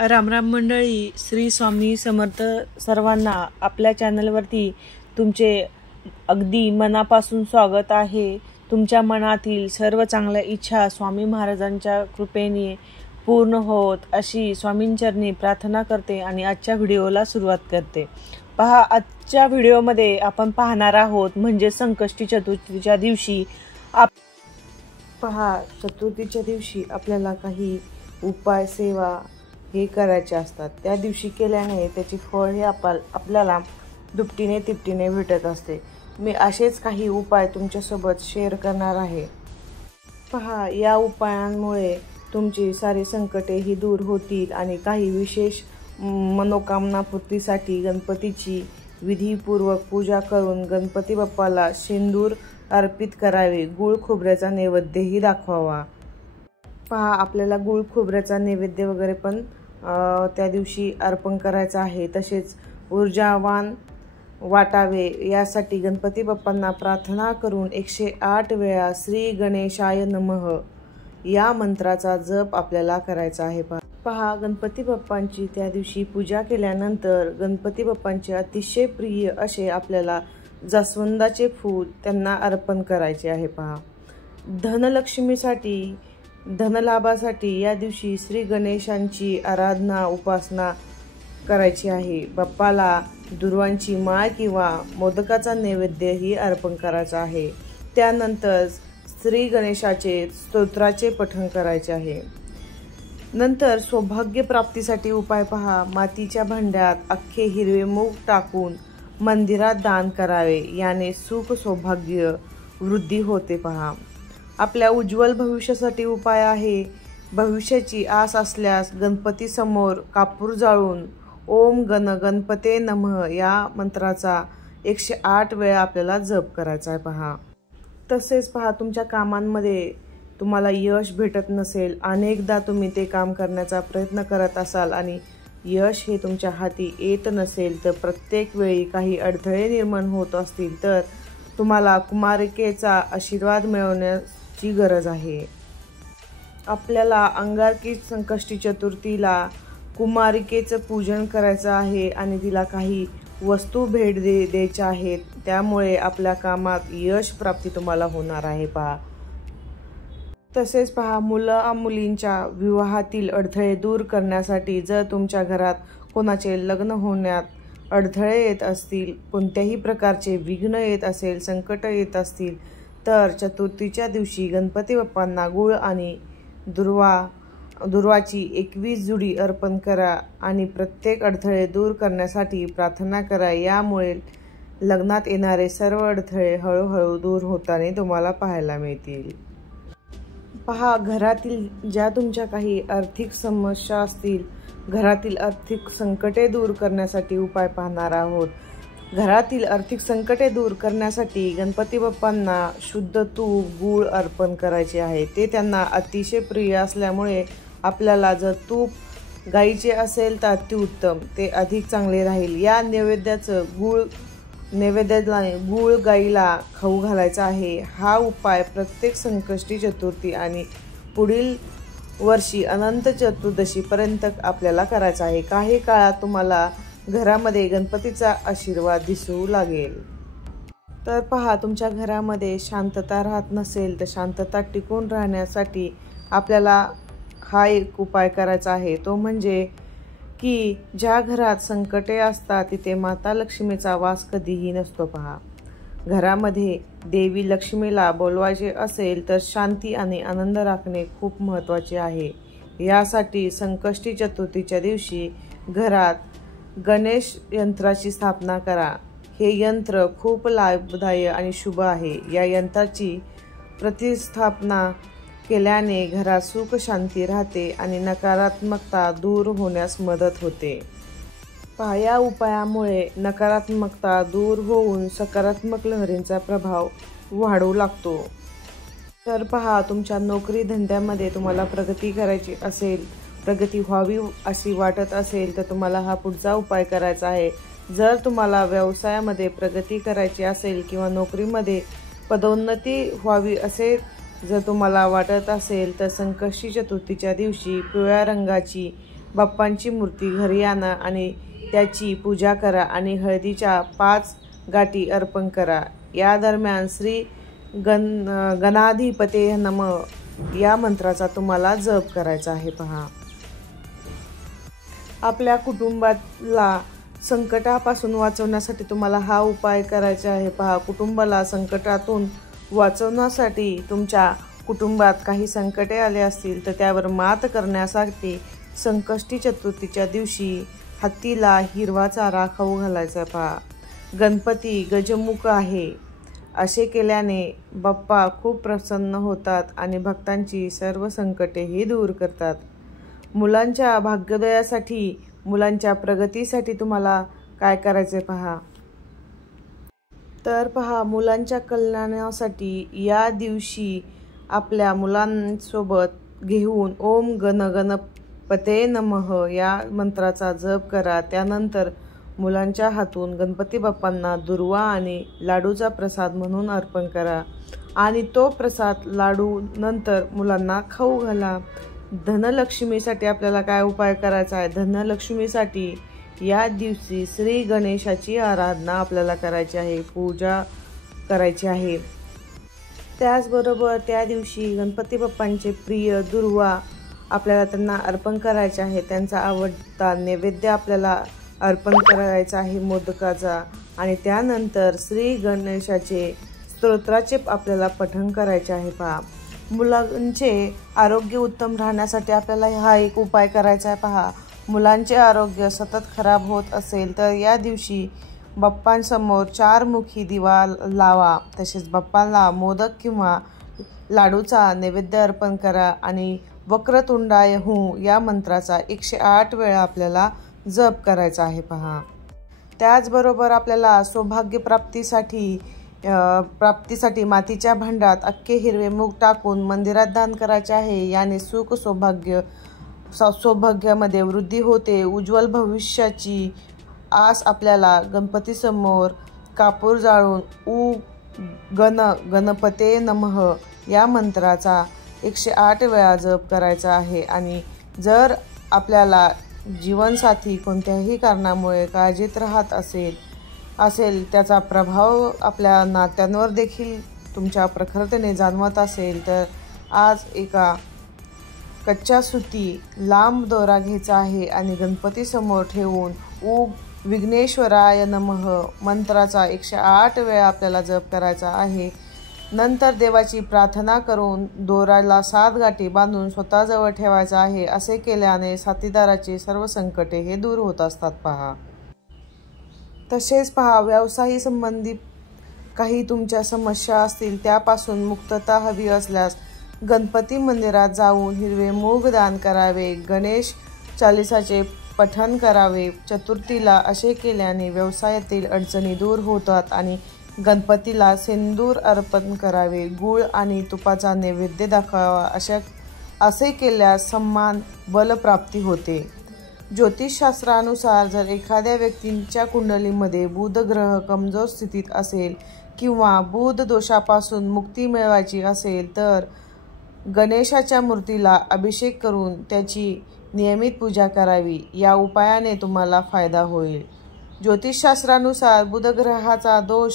राम राम मंडळी, श्री स्वामी समर्थ सर्वांना आपल्या चॅनलवरती तुमचे अगदी मनापासून स्वागत आहे। तुमच्या मनातील सर्व चांगल्या इच्छा स्वामी महाराजांच्या कृपेने पूर्ण होत अशी स्वामींचरणी प्रार्थना करते आणि आजच्या व्हिडिओला सुरुवात करते। पहा, आजच्या व्हिडिओमध्ये आपण पाहणार आहोत म्हणजे संकष्टी चतुर्थीच्या दिवशी चतुर्थीच्या दिवशी आपल्याला काही उपाय सेवा हे करायचे असतात। त्या दिवशी केल्याने त्याची फळ हे आपल्याला दुपटीने तिपटीने भेटत असते। मी असेच काही उपाय तुमच्यासोबत शेअर करणार आहे। पहा, या उपायांमुळे तुमची सारी संकटे ही दूर होतील आणि काही विशेष मनोकामना पूर्तीसाठी गणपतीची विधीपूर्वक पूजा करून गणपती बाप्पाला सिंदूर अर्पित करावे, गुळ खोबऱ्याचा नैवेद्यही दाखवावा। पहा, आपल्याला गुळ खोबऱ्याचा नैवेद्य वगैरे पण त्या दिवशी अर्पण करायचा आहे। तसेच ऊर्जावान वाटावे यासाठी गणपती बाप्पांना प्रार्थना करून 108 वेळा श्री गणेशाय नमः या मंत्राचा जप आपल्याला करायचा आहे। पहा, गणपती बाप्पांची त्या दिवशी पूजा केल्यानंतर गणपती बाप्पांचे अतिशय प्रिय असे आपल्याला जास्वंदाचे फूल त्यांना अर्पण करायचे आहे। पहा, धनलक्ष्मीसाठी धनलाभासाठी या दिवशी श्री गणेशांची आराधना उपासना करायची आहे। बाप्पाला दुर्वांची माळ किंवा मोदकाचा नैवेद्यही अर्पण करायचा आहे। त्यानंतर श्री गणेशाचे स्तोत्राचे पठण करायचे आहे। नंतर सौभाग्य प्राप्तीसाठी उपाय पहा, मातीच्या भांड्यात अख्खे हिरवे मूग टाकून मंदिरात दान करावे, याने सुख सौभाग्य वृद्धी होते। पहा, आपल्या उज्ज्वल भविष्यासाठी उपाय आहे, भविष्याची आस असल्यास गणपती समोर कापूर जाळून ओम गण गणपते नमः या मंत्राचा 108 वेळा आपल्याला जप करायचा आहे। पहा, तसेच पहा, तुमच्या कामांमध्ये तुम्हाला यश भेटत नसेल, अनेकदा तुम्ही ते काम करण्याचा प्रयत्न करत असाल आणि यश हे तुमच्या हाती येत नसेल, तर प्रत्येक वेळी काही अडथळे निर्माण होत असतील तर तुम्हाला कुमारिकेचा आशीर्वाद मिळवण्याची गरज आहे। आपल्याला अंगारकी संकष्टी चतुर्थीला कुमारिकेचं पूजन करायचं आहे आणि तिला काही वस्तू भेट द्यायच्या आहेत, त्यामुळे आपल्या कामात यश प्राप्ती तुम्हाला होणार आहे। पहा, तसेच पहा, मुलींच्या विवाहातील अडथळे दूर करण्यासाठी जर तुमच्या घरात कोणाचे लग्न होण्यात अडथळे येत असतील, कोणत्याही प्रकारचे विघ्न येत असेल, संकट येत असतील, तर चतुर्थीच्या दिवशी गणपती बाप्पांना गुळ आणि दुर्वाची 21 जुडी अर्पण करा आणि प्रत्येक अडथळे दूर करण्यासाठी प्रार्थना करा। यामुळे लग्नात येणारे सर्व अडथळे हळूहळू दूर होताना तुम्हाला पाहायला मिळतील। पहा, घरातील ज्या तुमच्या काही आर्थिक समस्या असतील, घरातील आर्थिक संकटे दूर करण्यासाठी उपाय पाहणार आहोत। घरातील आर्थिक संकटे दूर करण्यासाठी गणपती बाप्पांना शुद्ध तूप गुळ अर्पण करायचे आहे। ते त्यांना अतिशय प्रिय असल्यामुळे आपल्याला जर तूप गाईचे असेल तर अतिउत्तम, ते अधिक चांगले राहील। या नैवेद्याला गुळ गाईला खाऊ घालायचा आहे। हा उपाय प्रत्येक संकष्टी चतुर्थी आणि पुढील वर्षी अनंत चतुर्दशीपर्यंत आपल्याला करायचा आहे। काही काळात तुम्हाला घरामध्ये गणपतीचा आशीर्वाद दिसू लागेल। तर पहा, तुमच्या घरामध्ये शांतता राहत नसेल तर शांतता टिकून राहण्यासाठी आपल्याला हा एक उपाय करायचा आहे, तो म्हणजे की ज्या घरात संकटे असतात तिथे माता लक्ष्मीचा वास कधीही नसतो। पहा, घरामध्ये देवी लक्ष्मीला बोलवायचे असेल तर शांती आणि आनंद राखणे खूप महत्त्वाचे आहे। यासाठी संकष्टी चतुर्थीच्या दिवशी घरात गणेश यंत्राची स्थापना करा। हे यंत्र खूप लाभदायी आणि शुभ आहे। या यंत्राची प्रतिस्थापना केल्याने घरात सुख शांती राहते आणि नकारात्मकता दूर होण्यास मदत होते। पहा, या उपायामुळे नकारात्मकता दूर होऊन सकारात्मक लहरींचा प्रभाव वाढू लागतो। तर पहा, तुमच्या नोकरी धंद्यामध्ये तुम्हाला प्रगती करायची असेल, प्रगती व्हावी अशी वाटत असेल तर तुम्हाला हा पुढचा उपाय करायचा आहे। जर तुम्हाला व्यवसायामध्ये प्रगती करायची असेल किंवा नोकरीमध्ये पदोन्नती व्हावी असे जर तुम्हाला वाटत असेल तर संकष्टी चतुर्थीच्या दिवशी पिवळ्या रंगाची बाप्पांची मूर्ती घरी आणा आणि त्याची पूजा करा आणि हळदीच्या 5 गाठी अर्पण करा. या दरम्यान श्री गणाधिपते नमः या मंत्राचा तुम्हाला जप करायचा आहे. पहा, आपल्या कुटुंबाला संकटापासून वाचवण्यासाठी तुम्हाला हा उपाय करायचा आहे. पहा, कुटुंबाला संकटातून वाचवण्यासाठी तुमच्या कुटुंबात काही संकटे आले असतील तर त्यावर मात करण्यासाठी संकष्टी चतुर्थीच्या दिवशी हत्तीला हिरवा चारा खाऊ घालायचा. पहा, गणपती गजमुख आहे. असे केल्याने बाप्पा खूप प्रसन्न होतात आणि भक्तांची सर्व संकटेही दूर करतात. मुलांच्या भाग्योदयासाठी, मुलांच्या प्रगतीसाठी तुम्हाला काय करायचे पहा. तर पहा, मुलांच्या कल्याणासाठी या दिवशी आपल्या मुलांसोबत घेऊन ओम गण गणपते नमः या मंत्राचा जप करा. त्यानंतर मुलांच्या हातून गणपती बाप्पांना दुर्वा आणि लाडूचा प्रसाद म्हणून अर्पण करा आणि तो प्रसाद लाडू नंतर मुलांना खाऊ घाला. धनलक्ष्मीसाठी आपल्याला काय उपाय करायचा आहे. धनलक्ष्मीसाठी या दिवशी श्री गणेशाची आराधना आपल्याला करायची आहे, पूजा करायची आहे. त्याचबरोबर त्या दिवशी गणपती बाप्पांचे प्रिय दुर्वा आपल्याला त्यांना अर्पण करायचे आहे. त्यांचा आवडता नैवेद्य आपल्याला अर्पण करायचा आहे मोदकाचा आणि त्यानंतर श्री गणेशाचे स्तोत्राचे आपल्याला पठण करायचे आहे. पहा, मुलांचे आरोग्य उत्तम राहण्यासाठी आपल्याला हा एक उपाय करायचा आहे. पहा, मुलांचे आरोग्य सतत खराब होत असेल तर या दिवशी बाप्पांसमोर 4 मुखी दिवा लावा. तसेच बाप्पांना मोदक किंवा लाडूचा नैवेद्य अर्पण करा आणि वक्रतुंडाय हूँ या मंत्राचा 108 वेळा आपल्याला जप करायचा आहे. पहा, त्याचबरोबर आपल्याला सौभाग्य प्राप्तीसाठी मातीच्या भांड्यात अख्खे हिरवे मूग टाकून मंदिरात दान करायचे आहे. याने सुख सौभाग्यामध्ये वृद्धी होते. उज्ज्वल भविष्याची आस आपल्याला गणपतीसमोर कापूर जाळून ऊ गण गणपते नमः या मंत्राचा 108 वेळा जप करायचा आहे. आणि जर आपल्याला जीवनसाथी कोणत्याही कारणामुळे काळजीत राहत असेल त्याचा प्रभाव आपल्या नात्यांवर देखील तुमच्या प्रखरतेने जाणवत असेल तर आज एका कच्च्या सुती लांब दोरा घ्यायचा आहे आणि गणपतीसमोर ठेवून ओम विघ्नेश्वराय नमः मंत्राचा 108 वेळा आपल्याला जप करायचा आहे. नंतर देवाची प्रार्थना करून दोऱ्याला 7 गाठी बांधून स्वतःजवळ ठेवायचा आहे. असे केल्याने साथीदाराचे सर्व संकटे हे दूर होत असतात. पहा, तसेच पहा, व्यवसायी संबंधित काही तुमच्या समस्या असतील त्यापासून मुक्तता हवी असल्यास गणपती मंदिरात जाऊन हिरवे मूग दान करावे, गणेश चालीसाचे पठण करावे. चतुर्थीला असे केल्याने व्यवसायातील अडचणी दूर होतात आणि गणपतीला सिंदूर अर्पण करावे. गूळ आणि तुपाचा नैवेद्य दाखवावा. असे केल्यास सन्मान बलप्राप्ती होते. ज्योतिषशास्त्रानुसार जर एखाद्या व्यक्तीच्या कुंडलीमध्ये बुध ग्रह कमजोर स्थितीत असेल किंवा बुध दोषापासून मुक्ती मिळवायची असेल तर गणेशाच्या मूर्तीला अभिषेक करून त्याची नियमित पूजा करावी. या उपायाने तुम्हाला फायदा होईल. ज्योतिषशास्त्रानुसार बुधग्रहाचा दोष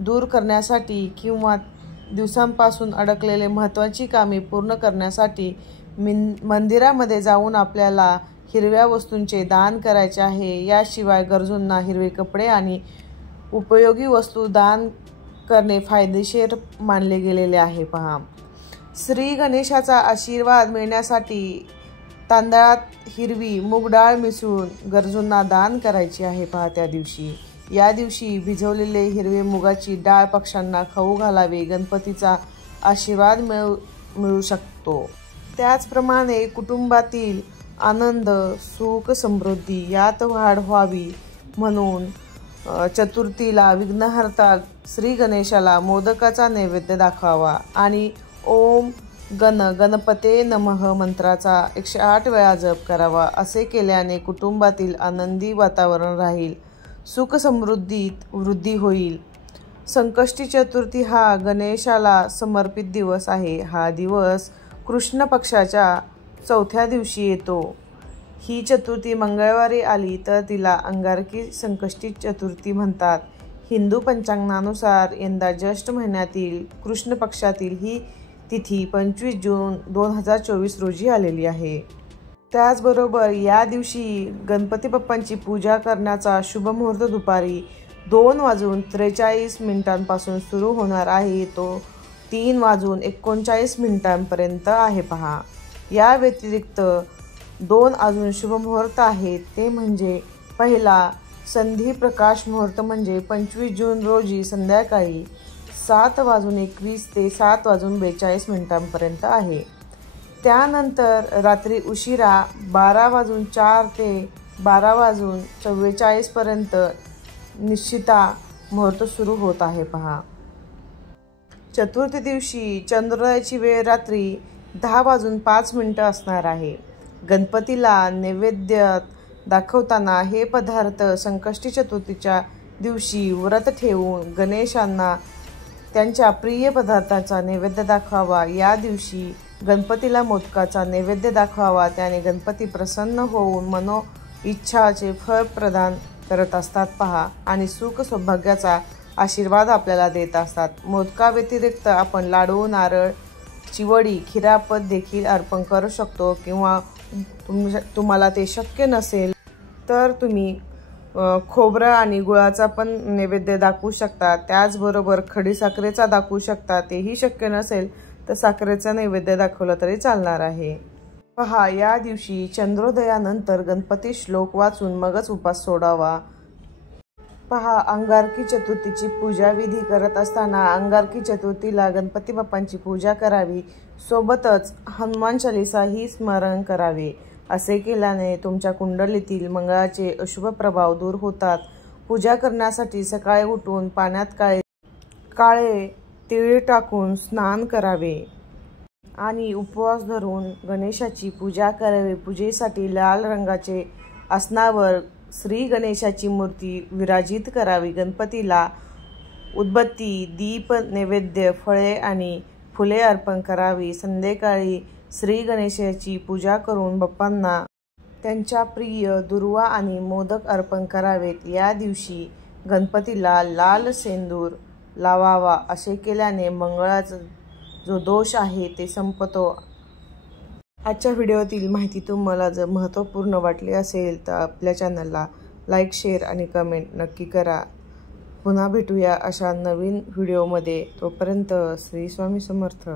दूर करण्यासाठी किंवा दिवसांपासून अडकलेले महत्त्वाची कामे पूर्ण करण्यासाठी मंदिरामध्ये जाऊन आपल्याला हिरव्या वस्तूंचे दान करायचे आहे. याशिवाय गरजूंना हिरवे कपडे आणि उपयोगी वस्तू दान करणे फायदेशीर मानले गेलेले आहे. पहा, श्री गणेशाचा आशीर्वाद मिळण्यासाठी तांदळात हिरवी मूग डाळ मिसळून गरजूंना दान करायची आहे. पहा, या दिवशी भिजवलेले हिरवे मुगाची डाळ पक्ष्यांना खाऊ घालावे. गणपतीचा आशीर्वाद मिळू शकतो. त्याचप्रमाणे कुटुंबातील आनंद, सुख, समृद्धी यात वाढ व्हावी म्हणून चतुर्थीला विघ्नहर्ता श्री गणेशाला मोदकाचा नैवेद्य दाखवावा आणि ओम गणपते नमः मंत्राचा 108 वेळा जप करावा. असे केल्याने कुटुंबातील आनंदी वातावरण राहील, सुख समृद्धीत वृद्धी होईल. संकष्टी चतुर्थी हा गणेशाला समर्पित दिवस आहे. हा दिवस कृष्ण पक्षाच्या 4थ्या दिवशी येतो. ही चतुर्थी मंगळवारी आली तर तिला अंगारकी संकष्टी चतुर्थी म्हणतात. हिंदू पंचांगानुसार यंदा ज्येष्ठ महिन्यातील कृष्ण पक्षातील ही तिथी 25 जून 2024 रोजी आलेली आहे. त्याचबरोबर या दिवशी गणपती बाप्पांची पूजा करण्याचा शुभ मुहूर्त दुपारी 2:43 पासून सुरू होणार आहे. तो 3:39 पर्यंत आहे पहा. या व्यतिरिक्त 2 अजून शुभ मुहूर्त आहेत. ते म्हणजे पहिला संधी प्रकाश मुहूर्त म्हणजे 25 जून रोजी संध्याकाळी 7:21 ते 7:42 पर्यंत आहे. त्यानंतर रात्री उशिरा 12:04 ते 12:44 पर्यंत निश्चिता मुहूर्त सुरू होत आहे पहा. चतुर्थी दिवशी चंद्रोदयाची वेळ रात्री 10:05 असणार आहे. गणपतीला नैवेद्य दाखवताना हे पदार्थ संकष्टी चतुर्थीच्या दिवशी व्रत ठेवून गणेशांना त्यांच्या प्रिय पदार्थाचा नैवेद्य दाखवावा. या दिवशी गणपतीला मोदकाचा नैवेद्य दाखवावा. त्याने गणपती प्रसन्न होऊन मनोइच्छाचे फळ प्रदान करत असतात पहा आणि सुख सौभाग्याचा आशीर्वाद आपल्याला देत असतात. मोदकाव्यतिरिक्त आपण लाडू, नारळ, चिवडी, खिरापत देखील अर्पण करू शकतो किंवा तुम्हाला ते शक्य नसेल तर तुम्ही खोबरं आणि गुळाचा पण नैवेद्य दाखवू शकता. त्याचबरोबर खडीसाखरेचा दाखवू शकता. तेही शक्य नसेल तर साखरेचा नैवेद्य दाखवला तरी चालणार आहे. पहा, या दिवशी चंद्रोदयानंतर गणपती श्लोक वाचून मगच उपास सोडावा. पहा, अंगारकी चतुर्थीची पूजा विधी करत असताना अंगारकी चतुर्थीला गणपती बाप्पांची पूजा करावी. सोबतच हनुमान चालीसा ही स्मरण करावे. असे केल्याने तुमच्या कुंडलीतील मंगळाचे अशुभ प्रभाव दूर होतात. पूजा करण्यासाठी सकाळी उठून पाण्यात काळे तीळ टाकून स्नान करावे आणि उपवास धरून गणेशाची पूजा करावी. पूजेसाठी लाल रंगाचे आसनावर श्री गणेशाची मूर्ती विराजित करावी. गणपतीला उदबत्ती, दीप, नैवेद्य, फळे आणि फुले अर्पण करावी. संध्याकाळी श्री गणेशाची पूजा करून बाप्पांना त्यांच्या प्रिय दुर्वा आणि मोदक अर्पण करावेत. या दिवशी गणपतीला लाल सेंदूर लावावा. असे केल्याने मंगळाचा जो दोष आहे ते संपतो. आजच्या व्हिडिओतील माहिती तुम्हाला जर महत्त्वपूर्ण वाटली असेल तर आपल्या चॅनलला लाईक, शेअर आणि कमेंट नक्की करा. पुन्हा भेटूया अशा नवीन व्हिडिओमध्ये. तोपर्यंत श्री स्वामी समर्थ.